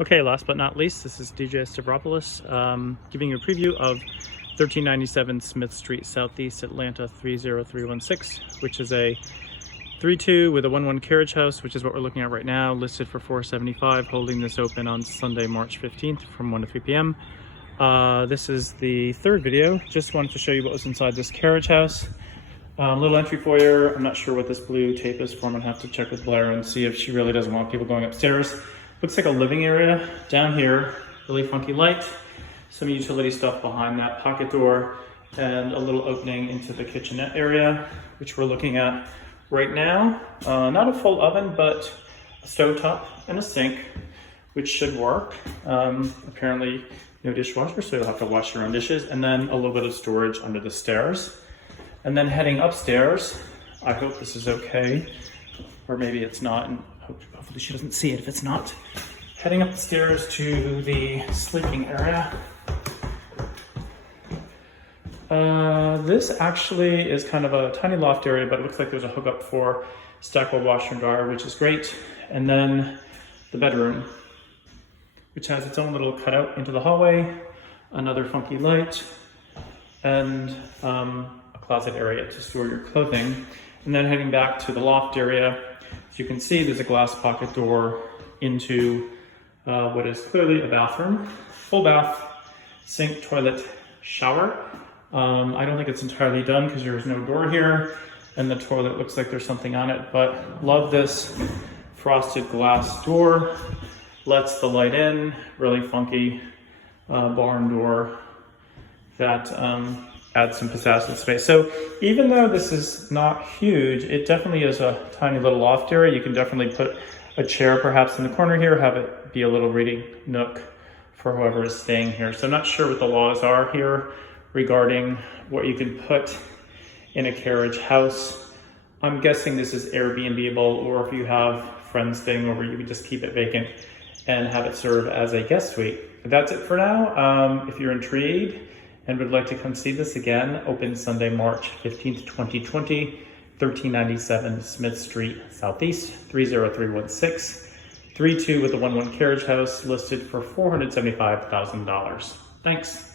Okay, last but not least, this is DJ Stavropoulos giving you a preview of 1397 Smith Street, Southeast Atlanta 30316, which is a 3-2 with a 1-1 carriage house, which is what we're looking at right now, listed for $475, holding this open on Sunday, March 15th from 1 to 3 p.m. This is the third video. Just wanted to show you what was inside this carriage house. Little entry foyer. I'm not sure what this blue tape is for. I'm gonna have to check with Blair and see if she really doesn't want people going upstairs. Looks like a living area down here, really funky light, some utility stuff behind that pocket door, and a little opening into the kitchenette area, which we're looking at right now. Not a full oven, but a stovetop and a sink, which should work. Apparently no dishwasher, so you'll have to wash your own dishes, and then a little bit of storage under the stairs. And then heading upstairs, I hope this is okay, or maybe it's not, and hopefully she doesn't see it if it's not. Heading up the stairs to the sleeping area. This actually is kind of a tiny loft area, but it looks like there's a hookup for stackable washer and dryer, which is great. And then the bedroom, which has its own little cutout into the hallway, another funky light, and a closet area to store your clothing. And then heading back to the loft area, as you can see, there's a glass pocket door into what is clearly a bathroom. Full bath, sink, toilet, shower. I don't think it's entirely done because there's no door here, and the toilet looks like there's something on it, but love this frosted glass door. Lets the light in, really funky barn door that adds some pizzazz to the space. So even though this is not huge, it definitely is a tiny little loft area. You can definitely put a chair perhaps in the corner here, have it be a little reading nook for whoever is staying here. So I'm not sure what the laws are here regarding what you can put in a carriage house. I'm guessing this is Airbnb-able, or if you have friends staying over, you could just keep it vacant and have it serve as a guest suite. But that's it for now. If you're intrigued and would like to come see this again, open Sunday, March 15th, 2020, 1397 Smith Street, Southeast, 30316, 3-2 with a 1-1 carriage house, listed for $475,000. Thanks.